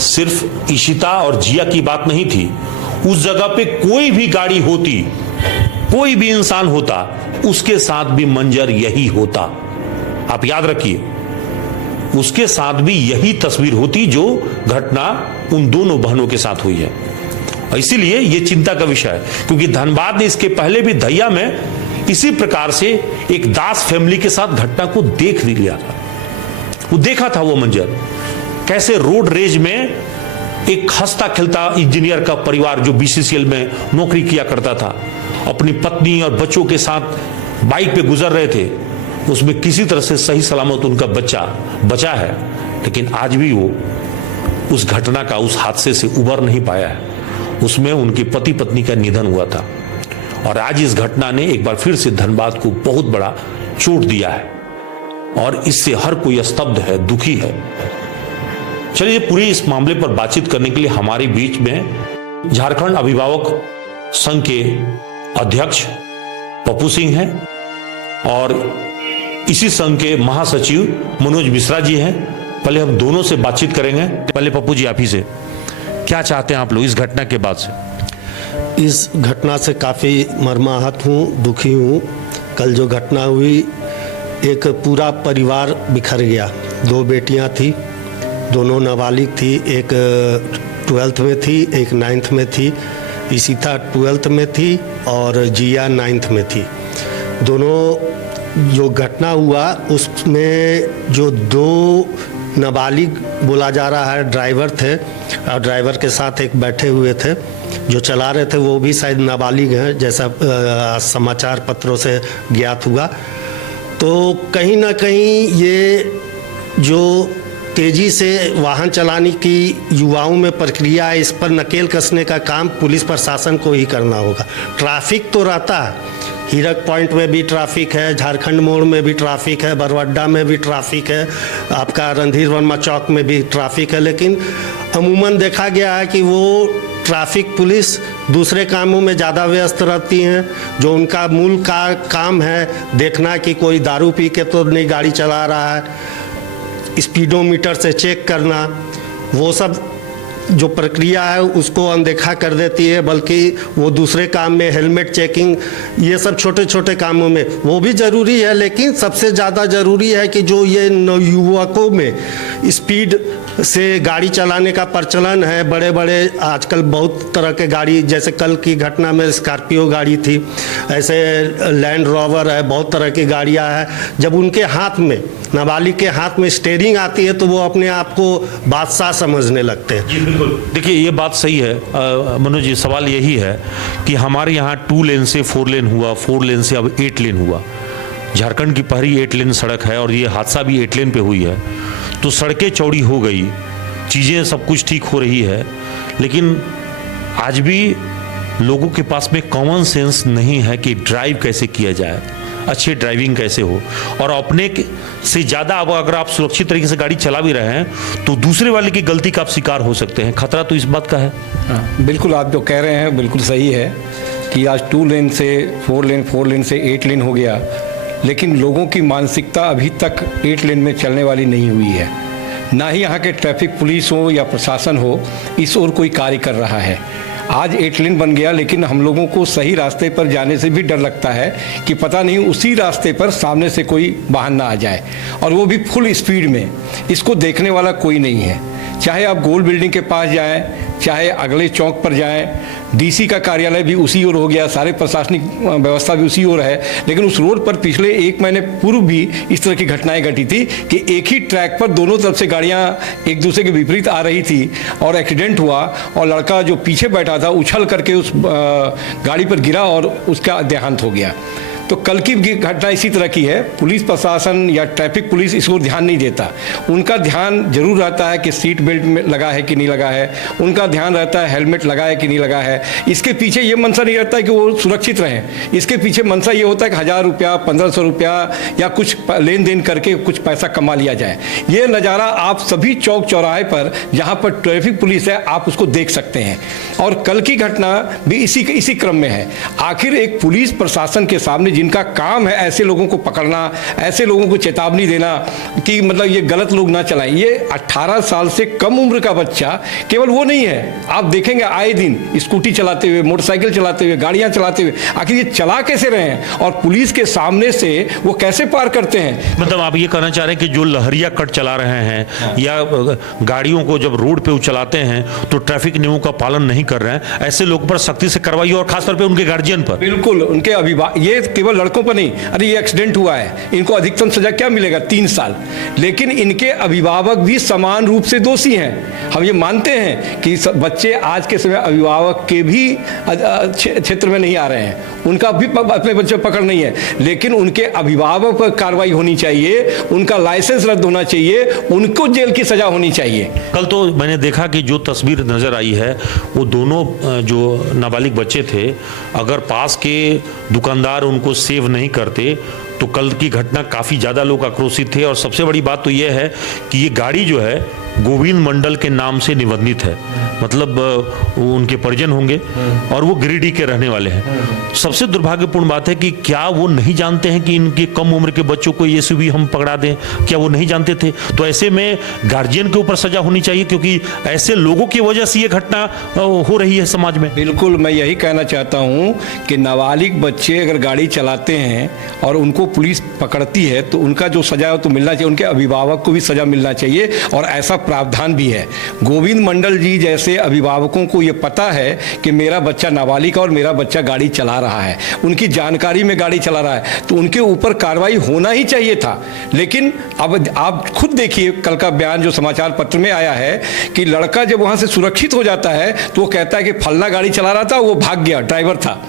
सिर्फ इशिता और जिया की बात नहीं थी, उस जगह पे कोई भी गाड़ी होती, कोई भी इंसान होता, उसके साथ भी मंजर यही होता। आप याद रखिए, उसके साथ भी यही तस्वीर होती जो घटना उन दोनों बहनों के साथ हुई है। इसीलिए यह चिंता का विषय है, क्योंकि धनबाद ने इसके पहले भी दहिया में इसी प्रकार से एक दास फैमिली के साथ घटना को देख भी लिया था। वो देखा था वो मंजर, कैसे रोड रेज में एक हंसता खेलता इंजीनियर का परिवार जो बीसीसीएल में नौकरी किया करता था, अपनी पत्नी और बच्चों के साथ बाइक पे गुजर रहे थे, उसमें किसी तरह से सही सलामत उनका बच्चा बचा है, लेकिन आज भी वो उस घटना का, उस हादसे से उबर नहीं पाया है। उसमें उनके पति पत्नी का निधन हुआ था और आज इस घटना ने एक बार फिर से धनबाद को बहुत बड़ा चोट दिया है और इससे हर कोई स्तब्ध है, दुखी है। चलिए, पूरी इस मामले पर बातचीत करने के लिए हमारे बीच में झारखंड अभिभावक संघ के अध्यक्ष पप्पू सिंह हैं और इसी संघ के महासचिव मनोज मिश्रा जी हैं। पहले हम दोनों से बातचीत करेंगे। पहले पप्पू जी, आप ही से क्या चाहते हैं आप लोग इस घटना के बाद से? इस घटना से काफ़ी मर्माहत हूँ, दुखी हूँ। कल जो घटना हुई, एक पूरा परिवार बिखर गया। 2 बेटियाँ थी, दोनों नाबालिग थी, एक 12th में थी, एक 9th में थी। इशिता 12th में थी और जिया 9th में थी। दोनों जो घटना हुआ उसमें जो 2 नाबालिग बोला जा रहा है ड्राइवर थे और ड्राइवर के साथ एक बैठे हुए थे जो चला रहे थे, वो भी शायद नाबालिग हैं, जैसा समाचार पत्रों से ज्ञात हुआ। तो कहीं ना कहीं ये जो तेज़ी से वाहन चलाने की युवाओं में प्रक्रिया है, इस पर नकेल कसने का काम पुलिस प्रशासन को ही करना होगा। ट्रैफिक तो रहता है, हीरक पॉइंट में भी ट्रैफिक है, झारखंड मोड़ में भी ट्रैफिक है, बरवड्डा में भी ट्रैफिक है, आपका रणधीर वर्मा चौक में भी ट्रैफिक है, लेकिन अमूमन देखा गया है कि वो ट्रैफिक पुलिस दूसरे कामों में ज़्यादा व्यस्त रहती हैं। जो उनका मूल काम है देखना कि कोई दारू पी के तो नहीं गाड़ी चला रहा है, स्पीडोमीटर से चेक करना, वो सब जो प्रक्रिया है उसको अनदेखा कर देती है। बल्कि वो दूसरे काम में हेलमेट चेकिंग, ये सब छोटे छोटे कामों में वो भी ज़रूरी है, लेकिन सबसे ज़्यादा ज़रूरी है कि जो ये नवयुवकों में स्पीड से गाड़ी चलाने का प्रचलन है। बड़े बड़े आजकल बहुत तरह के गाड़ी, जैसे कल की घटना में स्कॉर्पियो गाड़ी थी, ऐसे लैंड रोवर है, बहुत तरह की गाड़ियां हैं। जब उनके हाथ में, नाबालिग के हाथ में स्टीयरिंग आती है तो वो अपने आप को बादशाह समझने लगते हैं। जी बिल्कुल, देखिए ये बात सही है मनोज जी। सवाल यही है कि हमारे यहाँ 2 लेन से 4 लेन हुआ, 4 लेन से अब 8 लेन हुआ। झारखंड की पहली 8 लेन सड़क है और ये हादसा भी 8 लेन पे हुई है। तो सड़कें चौड़ी हो गई, चीज़ें सब कुछ ठीक हो रही है, लेकिन आज भी लोगों के पास में कॉमन सेंस नहीं है कि ड्राइव कैसे किया जाए, अच्छी ड्राइविंग कैसे हो। और अपने से ज़्यादा अब अगर आप सुरक्षित तरीके से गाड़ी चला भी रहे हैं तो दूसरे वाले की गलती का आप शिकार हो सकते हैं। खतरा तो इस बात का है। बिल्कुल, आप जो कह रहे हैं बिल्कुल सही है कि आज 2 लेन से 4 लेन, 4 लेन से 8 लेन हो गया, लेकिन लोगों की मानसिकता अभी तक 8 लेन में चलने वाली नहीं हुई है। ना ही यहाँ के ट्रैफिक पुलिस हो या प्रशासन हो इस ओर कोई कार्य कर रहा है। आज 8 लेन बन गया, लेकिन हम लोगों को सही रास्ते पर जाने से भी डर लगता है कि पता नहीं उसी रास्ते पर सामने से कोई वाहन ना आ जाए, और वो भी फुल स्पीड में। इसको देखने वाला कोई नहीं है। चाहे आप गोल बिल्डिंग के पास जाएं, चाहे अगले चौक पर जाएं, डीसी का कार्यालय भी उसी ओर हो गया, सारे प्रशासनिक व्यवस्था भी उसी ओर है। लेकिन उस रोड पर पिछले 1 महीने पूर्व भी इस तरह की घटनाएं घटी थी कि एक ही ट्रैक पर दोनों तरफ से गाड़ियां एक दूसरे के विपरीत आ रही थी और एक्सीडेंट हुआ, और लड़का जो पीछे बैठा था उछल करके उस गाड़ी पर गिरा और उसका देहांत हो गया। तो कल की घटना इसी तरह की है। पुलिस प्रशासन या ट्रैफिक पुलिस इस ओर ध्यान नहीं देता। उनका ध्यान जरूर रहता है कि सीट बेल्ट में लगा है कि नहीं लगा है, उनका ध्यान रहता है हेलमेट लगा है कि नहीं लगा है। इसके पीछे ये मंशा नहीं रहता है कि वो सुरक्षित रहें। इसके पीछे मंशा ये होता है कि 1000 रुपया, 1500 रुपया या कुछ लेन देन करके कुछ पैसा कमा लिया जाए। ये नज़ारा आप सभी चौक चौराहे पर जहाँ पर ट्रैफिक पुलिस है आप उसको देख सकते हैं। और कल की घटना भी इसी क्रम में है। आखिर एक पुलिस प्रशासन के सामने जिनका काम है ऐसे लोगों को पकड़ना, ऐसे लोगों को चेतावनी देना कि मतलब ये गलत लोग ना चलाएं। ये 18 साल से कम उम्र का बच्चा केवल वो नहीं है, आप देखेंगे आए दिन स्कूटी चलाते हुए, मोटरसाइकिल चलाते हुए, गाड़ियां चलाते हुए, आखिर ये चला कैसे रहे हैं और पुलिस के सामने से वो कैसे पार करते हैं। मतलब आप ये कहना चाह रहे हैं कि जो लहरिया कट चला रहे हैं या गाड़ियों को जब रोड पे चलाते हैं तो ट्रैफिक नियमों का पालन नहीं कर रहे हैं, ऐसे लोगों पर सख्ती से कार्रवाई और खासतौर पे उनके गार्जियन पर। बिल्कुल, उनके अभिभावक, ये केवल लड़कों पर नहीं, अरे ये एक्सीडेंट हुआ है, इनको अधिकतम सजा क्या मिलेगा, 3 साल, लेकिन इनके अभिभावक भी समान रूप से दोषी हैं। हम ये मानते हैं कि बच्चे आज के समय अभिभावक के भी क्षेत्र में नहीं आ रहे हैं, उनका भी अपने बच्चे पकड़ नहीं है, लेकिन उनके अभिभावक पर कार्रवाई होनी चाहिए, उनका लाइसेंस रद्द होना चाहिए, उनको जेल की सजा होनी चाहिए। कल तो मैंने देखा कि जो तस्वीर नजर आई है वो दोनों जो नाबालिग बच्चे थे, अगर पास के दुकानदार उनको सेव नहीं करते तो कल की घटना काफ़ी ज़्यादा लोग आक्रोशित थे। और सबसे बड़ी बात तो ये है कि ये गाड़ी जो है गोविंद मंडल के नाम से निबंधित है, मतलब वो उनके परिजन होंगे और वो गिरिडीह के रहने वाले हैं। सबसे दुर्भाग्यपूर्ण बात है कि क्या वो नहीं जानते हैं कि इनके कम उम्र के बच्चों को एसयूवी हम पकड़ा दें, क्या वो नहीं जानते थे? तो ऐसे में गार्जियन के ऊपर सजा होनी चाहिए, क्योंकि ऐसे लोगों की वजह से ये घटना हो रही है समाज में। बिल्कुल, मैं यही कहना चाहता हूँ कि नाबालिग बच्चे अगर गाड़ी चलाते हैं और उनको पुलिस पकड़ती है तो उनका जो सजा है तो मिलना चाहिए, उनके अभिभावक को भी सजा मिलना चाहिए और ऐसा प्रावधान भी है। गोविंद मंडल जी जैसे अभिभावकों को ये पता है कि मेरा बच्चा नाबालिग और मेरा बच्चा गाड़ी चला रहा है, उनकी जानकारी में गाड़ी चला रहा है, तो उनके ऊपर कार्रवाई होना ही चाहिए था। लेकिन अब आप खुद देखिए कल का बयान जो समाचार पत्र में आया है कि लड़का जब वहां से सुरक्षित हो जाता है तो वो कहता है कि फलना गाड़ी चला रहा था, वो भाग गया, ड्राइवर था।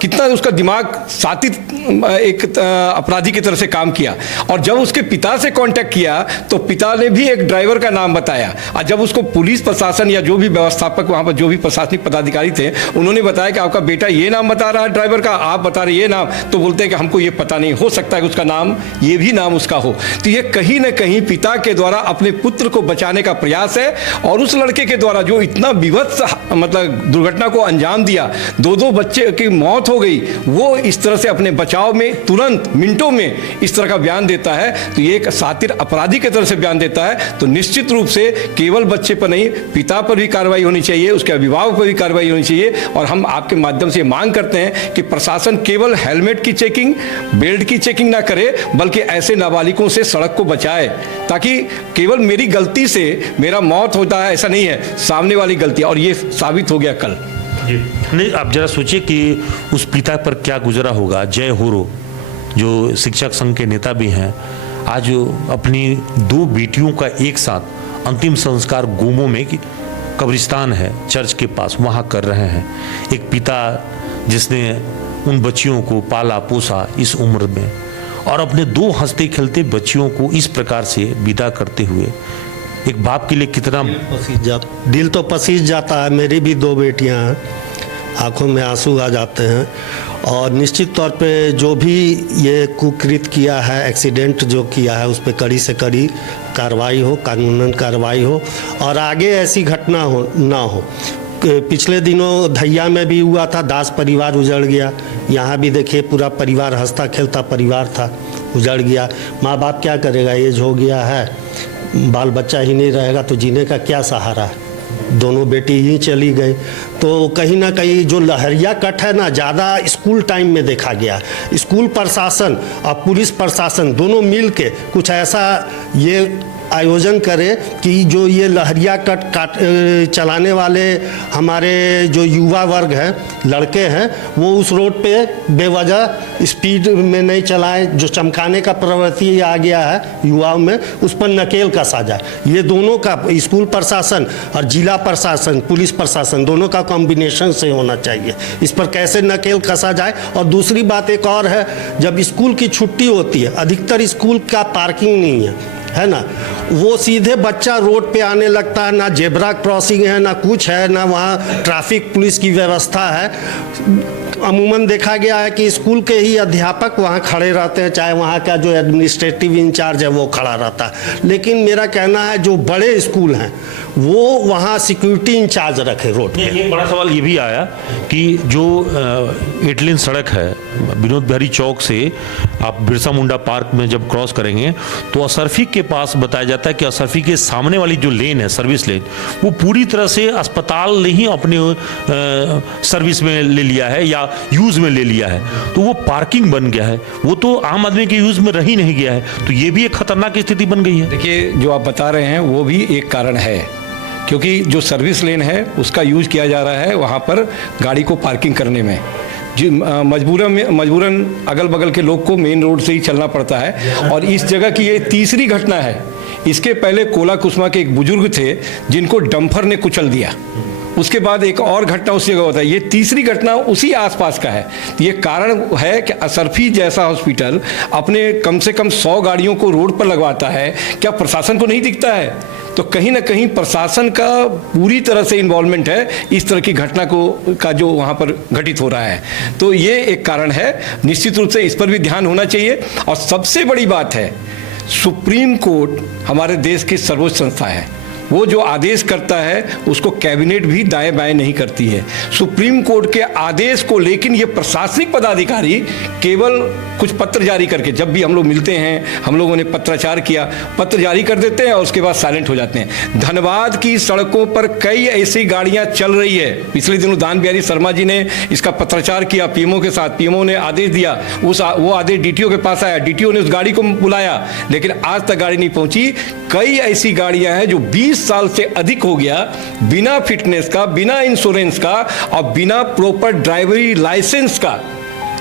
कितना उसका दिमाग सातित एक अपराधी की तरह से काम किया। और जब उसके पिता से कांटेक्ट किया तो पिता ने भी एक ड्राइवर का नाम बताया, और जब उसको पुलिस प्रशासन या जो भी व्यवस्थापक वहां पर जो भी प्रशासनिक पदाधिकारी थे उन्होंने बताया कि आपका बेटा ये नाम बता रहा है ड्राइवर का, आप बता रहे ये नाम, तो बोलते हैं कि हमको ये पता नहीं, हो सकता है कि उसका नाम ये भी नाम उसका हो। तो ये कहीं ना कहीं पिता के द्वारा अपने पुत्र को बचाने का प्रयास है और उस लड़के के द्वारा जो इतना विभत्स मतलब दुर्घटना को अंजाम दिया, 2 बच्चे की मौत हो गई, वो इस तरह से अपने बचाव में तुरंत मिनटों में इस तरह का बयान देता है, तो ये एक सातिर अपराधी की तरह से बयान देता है। तो निश्चित रूप से केवल बच्चे पर नहीं, पिता पर भी कार्रवाई होनी चाहिए, उसके अभिभावक पर भी कार्रवाई होनी चाहिए। और हम आपके माध्यम से मांग करते हैं कि प्रशासन केवल हेलमेट की चेकिंग, बेल्ट की चेकिंग ना करे, बल्कि ऐसे नाबालिगों से सड़क को बचाए, ताकि केवल मेरी गलती से मेरा मौत होता है ऐसा नहीं है, सामने वाली गलती, और ये साबित हो गया कल। नहीं, आप जरा सोचिए कि उस पिता पर क्या गुजरा होगा। जय होरो जो शिक्षक संघ के नेता भी हैं, आज अपनी 2 बेटियों का एक साथ अंतिम संस्कार गोमो में कब्रिस्तान है चर्च के पास, वहाँ कर रहे हैं। एक पिता जिसने उन बच्चियों को पाला पोसा इस उम्र में और अपने 2 हंसते खेलते बच्चियों को इस प्रकार से विदा करते हुए एक बाप के लिए कितना दिल तो पसीज जाता है। मेरी भी 2 बेटियां हैं, आंखों में आंसू आ जाते हैं। और निश्चित तौर पे जो भी ये कुकृत किया है, एक्सीडेंट जो किया है, उस पर कड़ी से कड़ी कार्रवाई हो, कानूनन कार्रवाई हो और आगे ऐसी घटना ना हो। पिछले दिनों धैया में भी हुआ था, दास परिवार उजड़ गया। यहाँ भी देखिए पूरा परिवार हंसता खेलता परिवार था, उजड़ गया। माँ बाप क्या करेगा, एज हो गया है, बाल बच्चा ही नहीं रहेगा तो जीने का क्या सहारा है। दोनों बेटी ही चली गई। तो कहीं ना कहीं जो लहरिया कट है ना, ज़्यादा स्कूल टाइम में देखा गया। स्कूल प्रशासन और पुलिस प्रशासन दोनों मिल के कुछ ऐसा ये आयोजन करे कि जो ये लहरिया कट चलाने वाले हमारे जो युवा वर्ग हैं, लड़के हैं, वो उस रोड पे बेवजह स्पीड में नहीं चलाएं। जो चमकाने का प्रवृत्ति आ गया है युवाओं में, उस पर नकेल कसा जाए। ये दोनों का, स्कूल प्रशासन और जिला प्रशासन, पुलिस प्रशासन, दोनों का कॉम्बिनेशन से होना चाहिए। इस पर कैसे नकेल कसा जाए। और दूसरी बात एक और है, जब स्कूल की छुट्टी होती है, अधिकतर स्कूल का पार्किंग नहीं है ना, वो सीधे बच्चा रोड पे आने लगता है। ना जेब्रा क्रॉसिंग है, ना कुछ है, ना वहाँ ट्रैफिक पुलिस की व्यवस्था है। अमूमन देखा गया है कि स्कूल के ही अध्यापक वहाँ खड़े रहते हैं, चाहे वहाँ का जो एडमिनिस्ट्रेटिव इंचार्ज है वो खड़ा रहता है। लेकिन मेरा कहना है जो बड़े स्कूल हैं वो वहाँ सिक्योरिटी इंचार्ज रखे रोड पे। एक बड़ा सवाल ये भी आया कि जो 8 लेन सड़क है विनोद बिहारी चौक से आप बिरसा मुंडा पार्क में जब क्रॉस करेंगे तो असरफी के पास बताया जाता है कि असरफी के सामने वाली जो लेन है सर्विस लेन, वो पूरी तरह से अस्पताल ने ही अपने सर्विस में ले लिया है या यूज में ले लिया है, तो वो पार्किंग बन गया है, वो तो आम आदमी के यूज में रह ही नहीं गया है। तो ये भी एक खतरनाक स्थिति बन गई है। देखिए, जो आप बता रहे हैं वो भी एक कारण है, क्योंकि जो सर्विस लेन है उसका यूज किया जा रहा है वहाँ पर गाड़ी को पार्किंग करने में। जी, मजबूरन अगल बगल के लोग को मेन रोड से ही चलना पड़ता है। और इस जगह की ये तीसरी घटना है। इसके पहले कोला कुसमा के एक बुजुर्ग थे जिनको डंपर ने कुचल दिया, उसके बाद एक और घटना उस जगह होता है, ये तीसरी घटना उसी आसपास का है। ये कारण है कि असरफी जैसा हॉस्पिटल अपने कम से कम 100 गाड़ियों को रोड पर लगवाता है, क्या प्रशासन को नहीं दिखता है? तो कहीं ना कहीं प्रशासन का पूरी तरह से इन्वॉल्वमेंट है इस तरह की घटना का जो वहाँ पर घटित हो रहा है। तो ये एक कारण है, निश्चित रूप से इस पर भी ध्यान होना चाहिए। और सबसे बड़ी बात है, सुप्रीम कोर्ट हमारे देश की सर्वोच्च संस्था है, वो जो आदेश करता है उसको कैबिनेट भी दाएं बाएं नहीं करती है। सुप्रीम कोर्ट के आदेश को लेकिन ये प्रशासनिक पदाधिकारी केवल कुछ पत्र जारी करके, जब भी हम लोग मिलते हैं, हम लोगों ने पत्राचार किया, पत्र जारी कर देते हैं और उसके बाद साइलेंट हो जाते हैं। धनबाद की सड़कों पर कई ऐसी गाड़ियां चल रही है। पिछले दिनों दान बिहारी शर्मा जी ने इसका पत्राचार किया पीएमओ के साथ, पीएमओ ने आदेश दिया, वो आदेश डीटीओ के पास आया, डीटीओ ने उस गाड़ी को बुलाया, लेकिन आज तक गाड़ी नहीं पहुंची। कई ऐसी गाड़ियां हैं जो 20 साल से अधिक हो गया बिना फिटनेस का, बिना इंश्योरेंस का और बिना प्रॉपर ड्राइवरी लाइसेंस का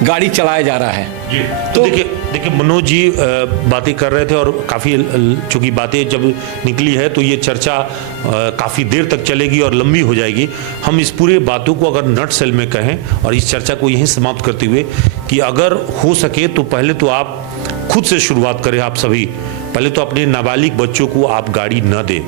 गाड़ी चलाया जा रहा है। तो देखिए मनोज जी बातें कर रहे थे और काफ़ी चूंकि बातें जब निकली है तो ये चर्चा काफ़ी देर तक चलेगी और लंबी हो जाएगी। हम इस पूरे बातों को अगर नट सेल में कहें और इस चर्चा को यहीं समाप्त करते हुए कि अगर हो सके तो पहले तो आप खुद से शुरुआत करें। आप सभी पहले तो अपने नाबालिग बच्चों को आप गाड़ी न दें।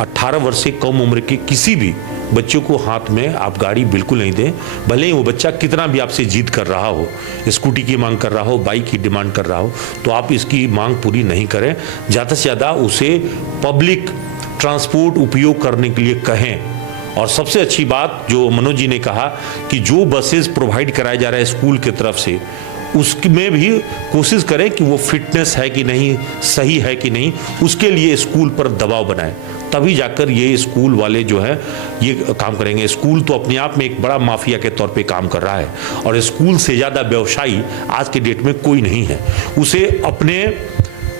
18 वर्ष से कम उम्र के किसी भी बच्चों को हाथ में आप गाड़ी बिल्कुल नहीं दें, भले ही वो बच्चा कितना भी आपसे जिद कर रहा हो, स्कूटी की मांग कर रहा हो, बाइक की डिमांड कर रहा हो, तो आप इसकी मांग पूरी नहीं करें। ज़्यादा से ज़्यादा उसे पब्लिक ट्रांसपोर्ट उपयोग करने के लिए कहें। और सबसे अच्छी बात जो मनोज जी ने कहा कि जो बसेस प्रोवाइड कराया जा रहा है स्कूल की तरफ से, उसमें भी कोशिश करें कि वो फिटनेस है कि नहीं, सही है कि नहीं, उसके लिए स्कूल पर दबाव बनाएं, तभी जाकर ये स्कूल वाले जो है ये काम करेंगे। स्कूल तो अपने आप में एक बड़ा माफिया के तौर पे काम कर रहा है और स्कूल से ज़्यादा व्यवसायी आज के डेट में कोई नहीं है। उसे अपने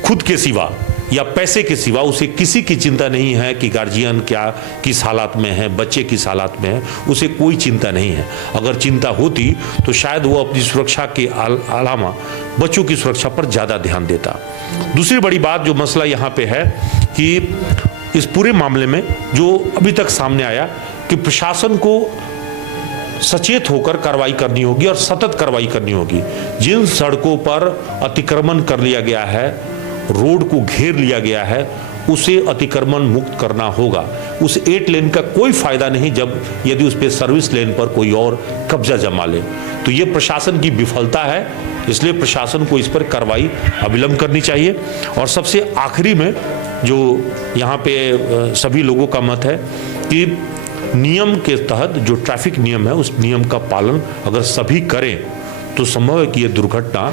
खुद के सिवा या पैसे के सिवा उसे किसी की चिंता नहीं है कि गार्जियन क्या किस हालात में है, बच्चे किस हालात में है, उसे कोई चिंता नहीं है। अगर चिंता होती तो शायद वो अपनी सुरक्षा के अलावा बच्चों की सुरक्षा पर ज़्यादा ध्यान देता। दूसरी बड़ी बात जो मसला यहाँ पे है कि इस पूरे मामले में जो अभी तक सामने आया कि प्रशासन को सचेत होकर कार्रवाई करनी होगी और सतत कार्रवाई करनी होगी। जिन सड़कों पर अतिक्रमण कर लिया गया है, रोड को घेर लिया गया है, उसे अतिक्रमण मुक्त करना होगा। उस 8 लेन का कोई फायदा नहीं जब यदि उस पर सर्विस लेन पर कोई और कब्जा जमा ले। तो ये प्रशासन की विफलता है, इसलिए प्रशासन को इस पर कार्रवाई अविलंब करनी चाहिए। और सबसे आखिरी में जो यहाँ पे सभी लोगों का मत है कि नियम के तहत जो ट्रैफिक नियम है उस नियम का पालन अगर सभी करें तो संभव है कि ये दुर्घटना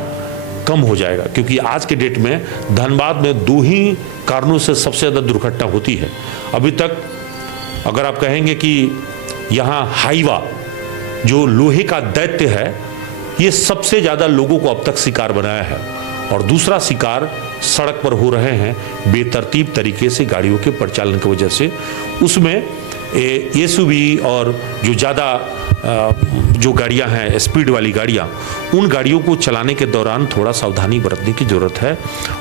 कम हो जाएगा। क्योंकि आज के डेट में धनबाद में 2 ही कारणों से सबसे ज़्यादा दुर्घटना होती है। अभी तक अगर आप कहेंगे कि यहाँ हाईवा जो लोहे का दैत्य है, ये सबसे ज़्यादा लोगों को अब तक शिकार बनाया है। और दूसरा शिकार सड़क पर हो रहे हैं बेतरतीब तरीके से गाड़ियों के परिचालन की वजह से। उसमें एसयूवी और जो ज़्यादा जो गाड़ियां हैं स्पीड वाली गाड़ियां, उन गाड़ियों को चलाने के दौरान थोड़ा सावधानी बरतने की ज़रूरत है।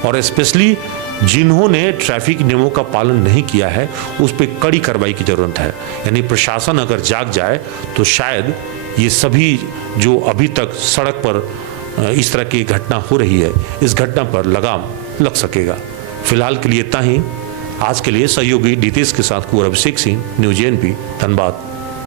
और स्पेशली जिन्होंने ट्रैफिक नियमों का पालन नहीं किया है उस पर कड़ी कार्रवाई की ज़रूरत है। यानी प्रशासन अगर जाग जाए तो शायद ये सभी जो अभी तक सड़क पर इस तरह की घटना हो रही है, इस घटना पर लगाम लग सकेगा। फिलहाल के लिए इतना ही। आज के लिए सहयोगी नीतीश के साथ कुंवर अभिषेक सिंह, न्यूज़ एएनपी, धनबाद।